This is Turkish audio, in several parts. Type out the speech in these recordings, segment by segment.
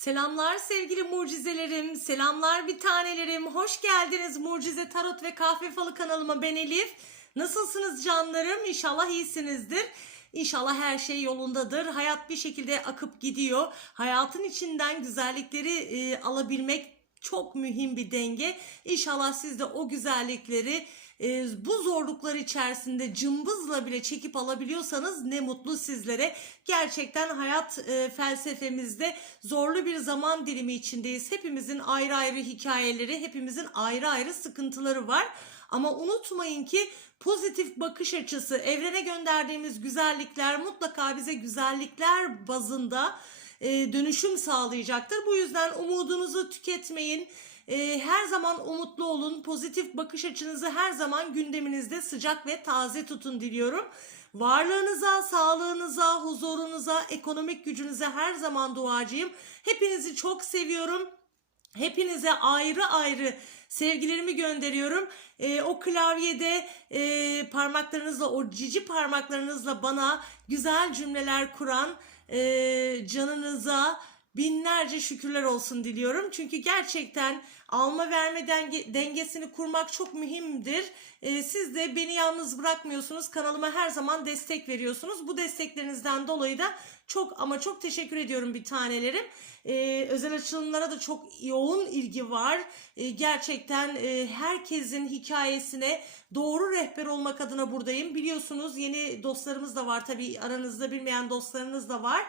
Selamlar sevgili mucizelerim, selamlar bir tanelerim. Hoş geldiniz Mucize Tarot ve Kahve Falı kanalıma ben Elif. Nasılsınız canlarım? İnşallah iyisinizdir. İnşallah her şey yolundadır. Hayat bir şekilde akıp gidiyor. Hayatın içinden güzellikleri e, alabilmek çok mühim bir denge. İnşallah siz de o güzellikleri e, bu zorluklar içerisinde cımbızla bile çekip alabiliyorsanız ne mutlu sizlere. Gerçekten hayat e, felsefemizde zorlu bir zaman dilimi içindeyiz. Hepimizin ayrı ayrı hikayeleri, hepimizin ayrı ayrı sıkıntıları var. Ama unutmayın ki pozitif bakış açısı, evrene gönderdiğimiz güzellikler mutlaka bize güzellikler bazında e, dönüşüm sağlayacaktır. Bu yüzden umudunuzu tüketmeyin. E, her zaman umutlu olun. Pozitif bakış açınızı her zaman gündeminizde sıcak ve taze tutun diliyorum. Varlığınıza, sağlığınıza, huzurunuza, ekonomik gücünüze her zaman duacıyım. Hepinizi çok seviyorum. Hepinize ayrı ayrı sevgilerimi gönderiyorum. Ee, o klavyede e, parmaklarınızla, o cici parmaklarınızla bana güzel cümleler kuran e, canınıza binlerce şükürler olsun diliyorum. Çünkü gerçekten alma verme denge, dengesini kurmak çok mühimdir. Ee, siz de beni yalnız bırakmıyorsunuz. Kanalıma her zaman destek veriyorsunuz. Bu desteklerinizden dolayı da çok ama çok teşekkür ediyorum bir tanelerim. Ee, özel açılımlara da çok yoğun ilgi var. Ee, gerçekten e, herkesin hikayesine doğru rehber olmak adına buradayım. Biliyorsunuz yeni dostlarımız da var. Tabii aranızda bilmeyen dostlarınız da var.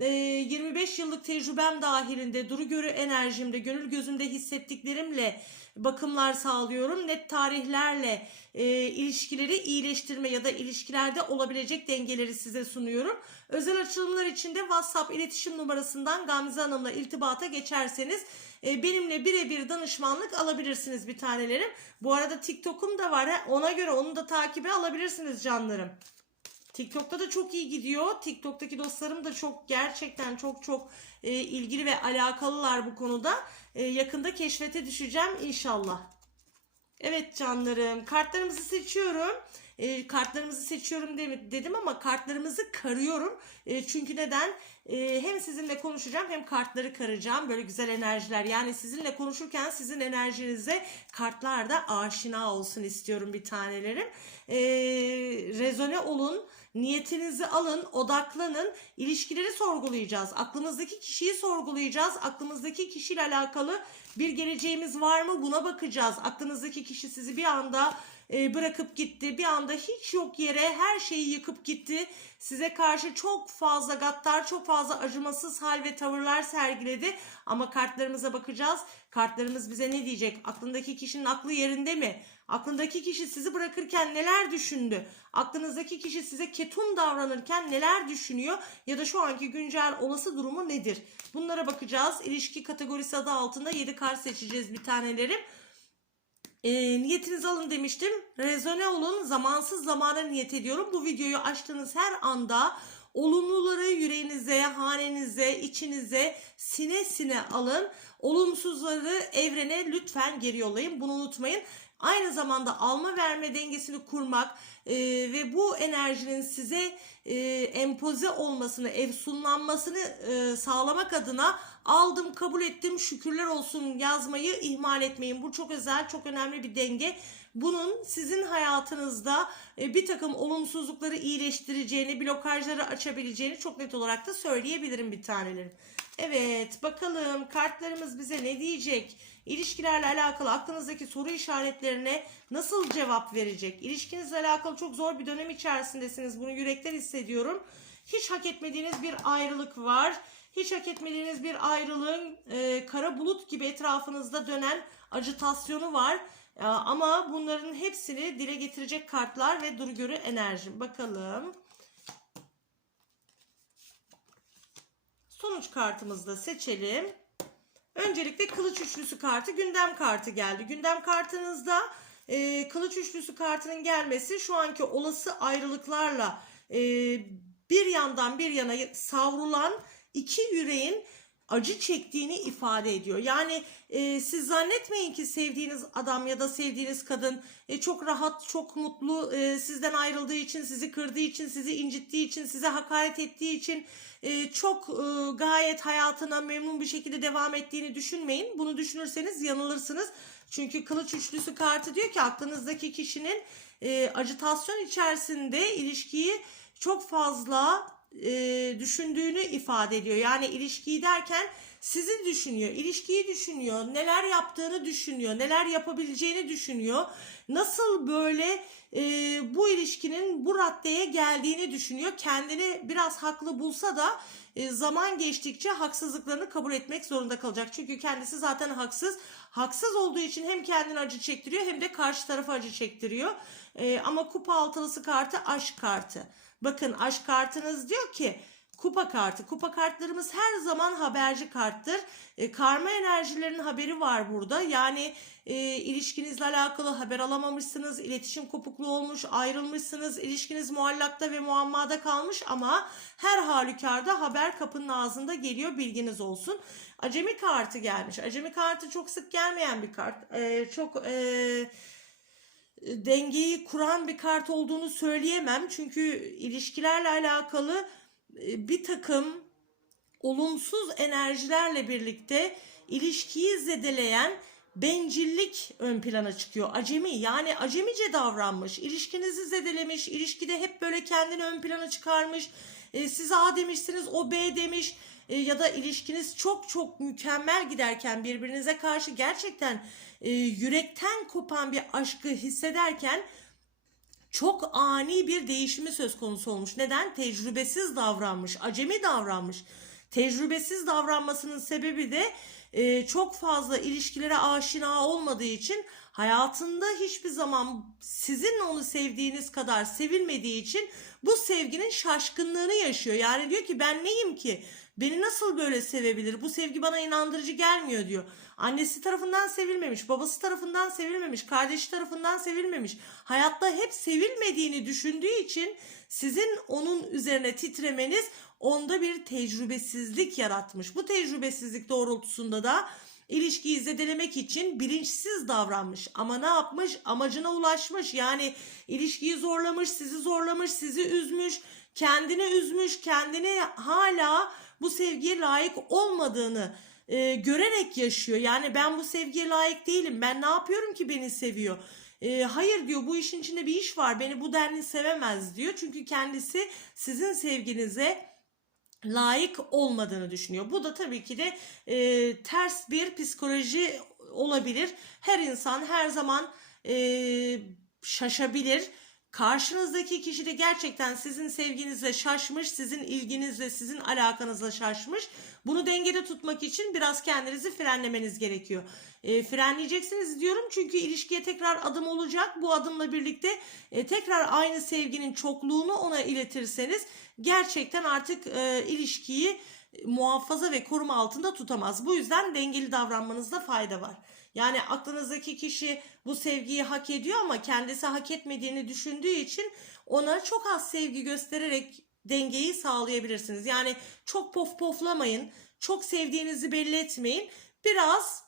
Ee, 25 yıllık tecrübem dahilinde duru görü enerjimde, gönül gözümde hissettiklerimle bakımlar sağlıyorum. Net tarihlerle e, ilişkileri iyileştirme ya da ilişkilerde olabilecek dengeleri size sunuyorum. Özel açılımlar için de WhatsApp iletişim numarasından Gamze Hanım'la irtibata geçerseniz e, benimle birebir danışmanlık alabilirsiniz bir tanelerim. Bu arada TikTok'um da var. ha. Ona göre onu da takibe alabilirsiniz canlarım. TikTok'ta da çok iyi gidiyor. TikTok'taki dostlarım da çok gerçekten çok çok e, ilgili ve alakalılar bu konuda. E, yakında keşfete düşeceğim inşallah. Evet canlarım kartlarımızı seçiyorum. E, kartlarımızı seçiyorum de- dedim ama kartlarımızı karıyorum. E, çünkü neden? E, hem sizinle konuşacağım hem kartları karacağım. Böyle güzel enerjiler. Yani sizinle konuşurken sizin enerjinize kartlar da aşina olsun istiyorum bir tanelerim. E, rezone olun. Niyetinizi alın, odaklanın. İlişkileri sorgulayacağız. Aklımızdaki kişiyi sorgulayacağız. Aklımızdaki kişiyle alakalı bir geleceğimiz var mı? Buna bakacağız. Aklınızdaki kişi sizi bir anda e, bırakıp gitti. Bir anda hiç yok yere her şeyi yıkıp gitti. Size karşı çok fazla gaddar, çok fazla acımasız hal ve tavırlar sergiledi. Ama kartlarımıza bakacağız. Kartlarımız bize ne diyecek? Aklındaki kişinin aklı yerinde mi? Aklındaki kişi sizi bırakırken neler düşündü? Aklınızdaki kişi size ketum davranırken neler düşünüyor? Ya da şu anki güncel olası durumu nedir? Bunlara bakacağız. İlişki kategorisi adı altında 7 kart seçeceğiz bir tanelerim. E, niyetinizi alın demiştim. Rezone olun. Zamansız zamana niyet ediyorum. Bu videoyu açtığınız her anda olumluları yüreğinize, hanenize, içinize sine sine alın. Olumsuzları evrene lütfen geri yollayın. Bunu unutmayın. Aynı zamanda alma verme dengesini kurmak e, ve bu enerjinin size e, empoze olmasını, efsunlanmasını e, sağlamak adına aldım, kabul ettim, şükürler olsun yazmayı ihmal etmeyin. Bu çok özel, çok önemli bir denge. Bunun sizin hayatınızda e, bir takım olumsuzlukları iyileştireceğini, blokajları açabileceğini çok net olarak da söyleyebilirim bir tanelerim. Evet bakalım kartlarımız bize ne diyecek? İlişkilerle alakalı aklınızdaki soru işaretlerine nasıl cevap verecek? İlişkinizle alakalı çok zor bir dönem içerisindesiniz. Bunu yürekten hissediyorum. Hiç hak etmediğiniz bir ayrılık var. Hiç hak etmediğiniz bir ayrılığın e, kara bulut gibi etrafınızda dönen acıtasyonu var. E, ama bunların hepsini dile getirecek kartlar ve duru görü enerji. Bakalım. Sonuç kartımızı da seçelim. Öncelikle kılıç üçlüsü kartı gündem kartı geldi. Gündem kartınızda e, kılıç üçlüsü kartının gelmesi şu anki olası ayrılıklarla e, bir yandan bir yana savrulan iki yüreğin acı çektiğini ifade ediyor. Yani e, siz zannetmeyin ki sevdiğiniz adam ya da sevdiğiniz kadın e, çok rahat, çok mutlu, e, sizden ayrıldığı için, sizi kırdığı için, sizi incittiği için, size hakaret ettiği için e, çok e, gayet hayatına memnun bir şekilde devam ettiğini düşünmeyin. Bunu düşünürseniz yanılırsınız. Çünkü kılıç üçlüsü kartı diyor ki aklınızdaki kişinin e, ajitasyon içerisinde ilişkiyi çok fazla e, düşündüğünü ifade ediyor. Yani ilişkiyi derken sizi düşünüyor, ilişkiyi düşünüyor, neler yaptığını düşünüyor, neler yapabileceğini düşünüyor. Nasıl böyle e, bu ilişkinin bu raddeye geldiğini düşünüyor. Kendini biraz haklı bulsa da e, zaman geçtikçe haksızlıklarını kabul etmek zorunda kalacak. Çünkü kendisi zaten haksız. Haksız olduğu için hem kendine acı çektiriyor hem de karşı tarafa acı çektiriyor. E, ama kupa altılısı kartı aşk kartı. Bakın aşk kartınız diyor ki kupa kartı. Kupa kartlarımız her zaman haberci karttır. E, karma enerjilerin haberi var burada. Yani e, ilişkinizle alakalı haber alamamışsınız, iletişim kopukluğu olmuş, ayrılmışsınız, ilişkiniz muallakta ve muammada kalmış ama her halükarda haber kapının ağzında geliyor bilginiz olsun. Acemi kartı gelmiş. Acemi kartı çok sık gelmeyen bir kart. E, çok e, dengeyi kuran bir kart olduğunu söyleyemem. Çünkü ilişkilerle alakalı e, bir takım olumsuz enerjilerle birlikte ilişkiyi zedeleyen bencillik ön plana çıkıyor. Acemi yani acemice davranmış, ilişkinizi zedelemiş, ilişkide hep böyle kendini ön plana çıkarmış. E, siz A demişsiniz, o B demiş E, ya da ilişkiniz çok çok mükemmel giderken birbirinize karşı gerçekten e, yürekten kopan bir aşkı hissederken çok ani bir değişimi söz konusu olmuş. Neden? Tecrübesiz davranmış, acemi davranmış. Tecrübesiz davranmasının sebebi de çok fazla ilişkilere aşina olmadığı için hayatında hiçbir zaman sizin onu sevdiğiniz kadar sevilmediği için bu sevginin şaşkınlığını yaşıyor. Yani diyor ki ben neyim ki? Beni nasıl böyle sevebilir? Bu sevgi bana inandırıcı gelmiyor diyor. Annesi tarafından sevilmemiş, babası tarafından sevilmemiş, kardeşi tarafından sevilmemiş. Hayatta hep sevilmediğini düşündüğü için sizin onun üzerine titremeniz onda bir tecrübesizlik yaratmış. Bu tecrübesizlik doğrultusunda da ilişkiyi zedelemek için bilinçsiz davranmış. Ama ne yapmış? Amacına ulaşmış. Yani ilişkiyi zorlamış, sizi zorlamış, sizi üzmüş, kendini üzmüş, kendini hala bu sevgiye layık olmadığını e, görerek yaşıyor. Yani ben bu sevgiye layık değilim. Ben ne yapıyorum ki beni seviyor? E, hayır diyor bu işin içinde bir iş var. Beni bu denli sevemez diyor. Çünkü kendisi sizin sevginize layık olmadığını düşünüyor. Bu da tabii ki de e, ters bir psikoloji olabilir. Her insan her zaman e, şaşabilir. Karşınızdaki kişi de gerçekten sizin sevginizle şaşmış, sizin ilginizle, sizin alakanızla şaşmış. Bunu dengede tutmak için biraz kendinizi frenlemeniz gerekiyor. E, frenleyeceksiniz diyorum çünkü ilişkiye tekrar adım olacak. Bu adımla birlikte e, tekrar aynı sevginin çokluğunu ona iletirseniz gerçekten artık e, ilişkiyi muhafaza ve koruma altında tutamaz. Bu yüzden dengeli davranmanızda fayda var. Yani aklınızdaki kişi bu sevgiyi hak ediyor ama kendisi hak etmediğini düşündüğü için ona çok az sevgi göstererek dengeyi sağlayabilirsiniz. Yani çok pof poflamayın, çok sevdiğinizi belli etmeyin. Biraz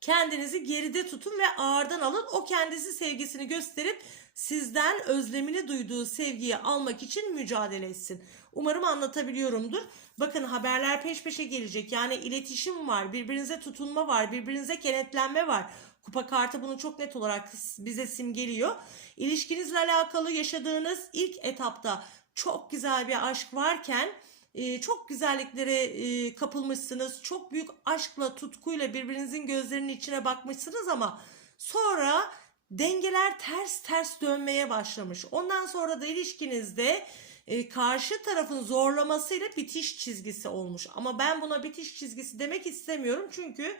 kendinizi geride tutun ve ağırdan alın. O kendisi sevgisini gösterip sizden özlemini duyduğu sevgiyi almak için mücadele etsin. Umarım anlatabiliyorumdur. Bakın haberler peş peşe gelecek. Yani iletişim var, birbirinize tutunma var, birbirinize kenetlenme var. Kupa kartı bunu çok net olarak bize simgeliyor. İlişkinizle alakalı yaşadığınız ilk etapta çok güzel bir aşk varken e, çok güzelliklere e, kapılmışsınız. Çok büyük aşkla, tutkuyla birbirinizin gözlerinin içine bakmışsınız ama sonra dengeler ters ters dönmeye başlamış. Ondan sonra da ilişkinizde e, karşı tarafın zorlamasıyla bitiş çizgisi olmuş. Ama ben buna bitiş çizgisi demek istemiyorum çünkü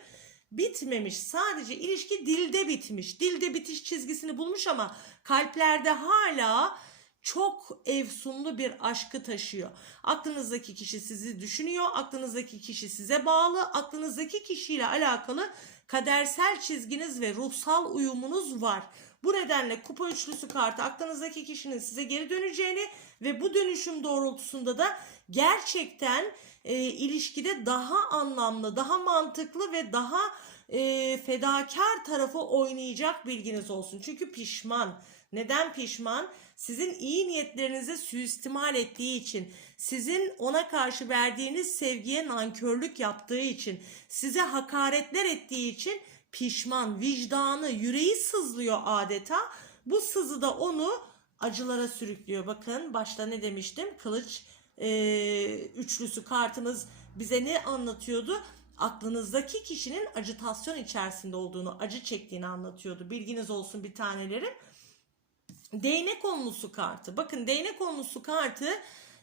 bitmemiş. Sadece ilişki dilde bitmiş. Dilde bitiş çizgisini bulmuş ama kalplerde hala çok efsunlu bir aşkı taşıyor. Aklınızdaki kişi sizi düşünüyor, aklınızdaki kişi size bağlı, aklınızdaki kişiyle alakalı kadersel çizginiz ve ruhsal uyumunuz var. Bu nedenle kupa üçlüsü kartı aklınızdaki kişinin size geri döneceğini ve bu dönüşüm doğrultusunda da gerçekten e, ilişkide daha anlamlı, daha mantıklı ve daha e, fedakar tarafı oynayacak bilginiz olsun. Çünkü pişman. Neden pişman? Sizin iyi niyetlerinize suistimal ettiği için, sizin ona karşı verdiğiniz sevgiye nankörlük yaptığı için, size hakaretler ettiği için pişman, vicdanı, yüreği sızlıyor adeta. Bu sızı da onu acılara sürüklüyor. Bakın başta ne demiştim? Kılıç e, üçlüsü kartımız bize ne anlatıyordu? Aklınızdaki kişinin acitasyon içerisinde olduğunu, acı çektiğini anlatıyordu. Bilginiz olsun bir tanelerim. Değnek onlusu kartı. Bakın değnek onlusu kartı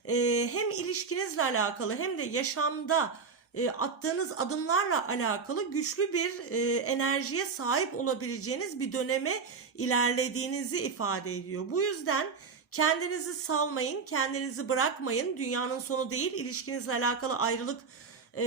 e, hem ilişkinizle alakalı hem de yaşamda e, attığınız adımlarla alakalı güçlü bir e, enerjiye sahip olabileceğiniz bir döneme ilerlediğinizi ifade ediyor. Bu yüzden kendinizi salmayın, kendinizi bırakmayın. Dünyanın sonu değil. İlişkinizle alakalı ayrılık e,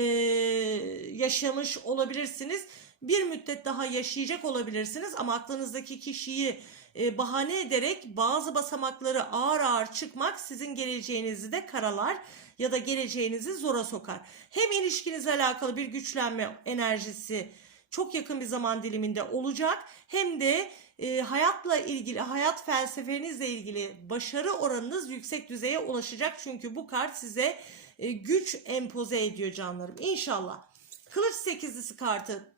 yaşamış olabilirsiniz. Bir müddet daha yaşayacak olabilirsiniz ama aklınızdaki kişiyi e, bahane ederek bazı basamakları ağır ağır çıkmak sizin geleceğinizi de karalar ya da geleceğinizi zora sokar. Hem ilişkinizle alakalı bir güçlenme enerjisi çok yakın bir zaman diliminde olacak hem de e, hayatla ilgili hayat felsefenizle ilgili başarı oranınız yüksek düzeye ulaşacak çünkü bu kart size e, güç empoze ediyor canlarım İnşallah. Kılıç sekizlisi kartı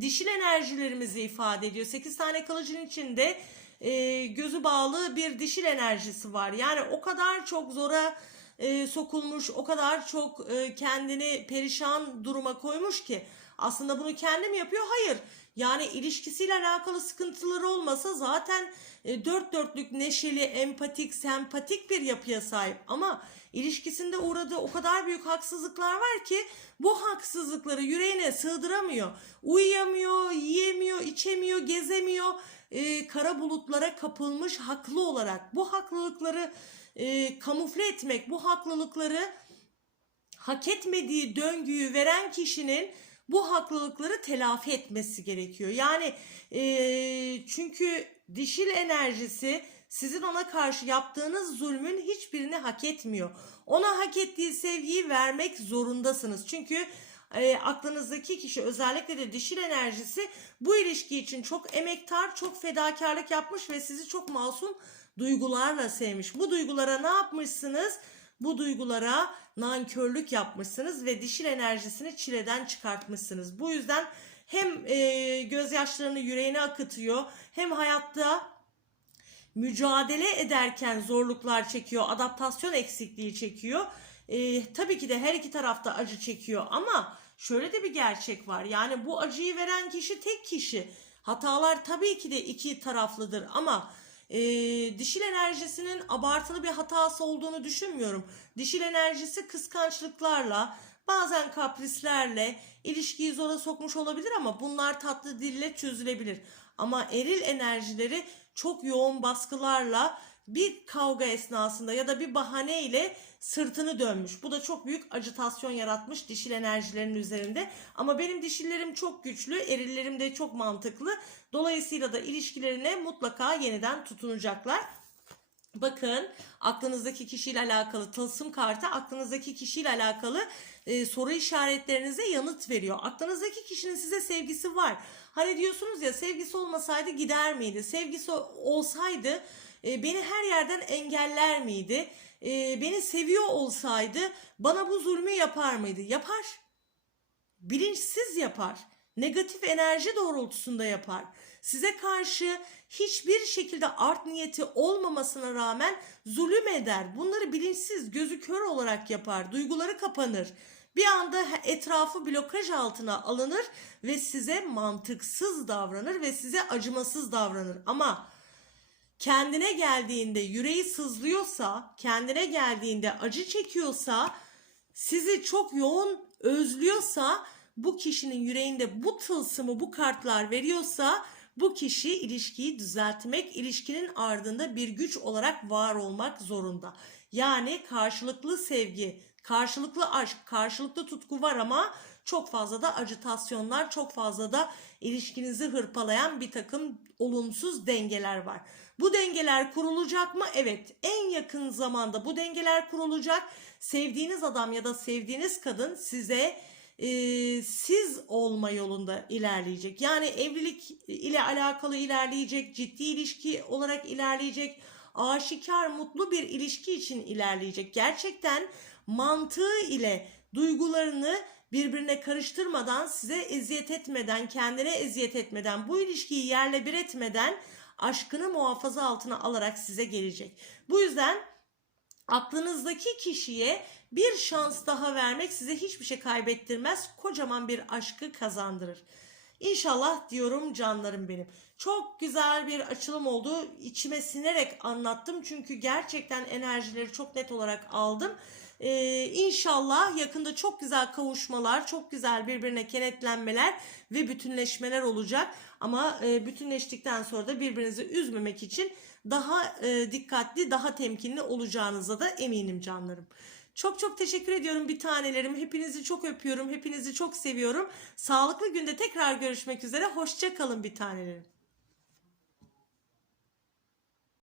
dişil enerjilerimizi ifade ediyor. 8 tane kılıcın içinde e, gözü bağlı bir dişil enerjisi var. Yani o kadar çok zora e, sokulmuş, o kadar çok e, kendini perişan duruma koymuş ki aslında bunu kendi mi yapıyor? Hayır. Yani ilişkisiyle alakalı sıkıntıları olmasa zaten e, dört dörtlük neşeli, empatik, sempatik bir yapıya sahip. Ama ilişkisinde uğradığı o kadar büyük haksızlıklar var ki bu haksızlıkları yüreğine sığdıramıyor. Uyuyamıyor, yiyemiyor, içemiyor, gezemiyor. E, kara bulutlara kapılmış haklı olarak. Bu haklılıkları e, kamufle etmek, bu haklılıkları hak etmediği döngüyü veren kişinin bu haklılıkları telafi etmesi gerekiyor. Yani e, çünkü dişil enerjisi sizin ona karşı yaptığınız zulmün hiçbirini hak etmiyor. Ona hak ettiği sevgiyi vermek zorundasınız. Çünkü e, aklınızdaki kişi özellikle de dişil enerjisi bu ilişki için çok emektar, çok fedakarlık yapmış ve sizi çok masum duygularla sevmiş. Bu duygulara ne yapmışsınız? Bu duygulara nankörlük yapmışsınız ve dişil enerjisini çileden çıkartmışsınız. Bu yüzden hem e, gözyaşlarını yüreğine akıtıyor hem hayatta mücadele ederken zorluklar çekiyor, adaptasyon eksikliği çekiyor. E, tabii ki de her iki tarafta acı çekiyor ama şöyle de bir gerçek var. Yani bu acıyı veren kişi tek kişi. Hatalar tabii ki de iki taraflıdır ama e, dişil enerjisinin abartılı bir hatası olduğunu düşünmüyorum. Dişil enerjisi kıskançlıklarla, bazen kaprislerle ilişkiyi zora sokmuş olabilir ama bunlar tatlı dille çözülebilir. Ama eril enerjileri çok yoğun baskılarla bir kavga esnasında ya da bir bahaneyle sırtını dönmüş. Bu da çok büyük acitasyon yaratmış dişil enerjilerin üzerinde. Ama benim dişillerim çok güçlü, erillerim de çok mantıklı. Dolayısıyla da ilişkilerine mutlaka yeniden tutunacaklar. Bakın aklınızdaki kişiyle alakalı tılsım kartı aklınızdaki kişiyle alakalı e, soru işaretlerinize yanıt veriyor. Aklınızdaki kişinin size sevgisi var. Hani diyorsunuz ya sevgisi olmasaydı gider miydi? Sevgisi olsaydı e, beni her yerden engeller miydi? E, beni seviyor olsaydı bana bu zulmü yapar mıydı? Yapar. Bilinçsiz yapar. Negatif enerji doğrultusunda yapar. Size karşı hiçbir şekilde art niyeti olmamasına rağmen zulüm eder. Bunları bilinçsiz, gözü kör olarak yapar. Duyguları kapanır. Bir anda etrafı blokaj altına alınır ve size mantıksız davranır ve size acımasız davranır. Ama kendine geldiğinde yüreği sızlıyorsa, kendine geldiğinde acı çekiyorsa, sizi çok yoğun özlüyorsa, bu kişinin yüreğinde bu tılsımı, bu kartlar veriyorsa bu kişi ilişkiyi düzeltmek, ilişkinin ardında bir güç olarak var olmak zorunda. Yani karşılıklı sevgi, karşılıklı aşk, karşılıklı tutku var ama çok fazla da acitasyonlar, çok fazla da ilişkinizi hırpalayan bir takım olumsuz dengeler var. Bu dengeler kurulacak mı? Evet. En yakın zamanda bu dengeler kurulacak. Sevdiğiniz adam ya da sevdiğiniz kadın size e, siz olma yolunda ilerleyecek. Yani evlilik ile alakalı ilerleyecek, ciddi ilişki olarak ilerleyecek, aşikar mutlu bir ilişki için ilerleyecek. Gerçekten mantığı ile duygularını birbirine karıştırmadan, size eziyet etmeden, kendine eziyet etmeden, bu ilişkiyi yerle bir etmeden aşkını muhafaza altına alarak size gelecek. Bu yüzden aklınızdaki kişiye bir şans daha vermek size hiçbir şey kaybettirmez. Kocaman bir aşkı kazandırır. İnşallah diyorum canlarım benim. Çok güzel bir açılım oldu. İçime sinerek anlattım. Çünkü gerçekten enerjileri çok net olarak aldım. Ee, inşallah yakında çok güzel kavuşmalar, çok güzel birbirine kenetlenmeler ve bütünleşmeler olacak. Ama e, bütünleştikten sonra da birbirinizi üzmemek için daha e, dikkatli, daha temkinli olacağınıza da eminim canlarım. Çok çok teşekkür ediyorum bir tanelerim. Hepinizi çok öpüyorum. Hepinizi çok seviyorum. Sağlıklı günde tekrar görüşmek üzere. Hoşça kalın bir tanelerim.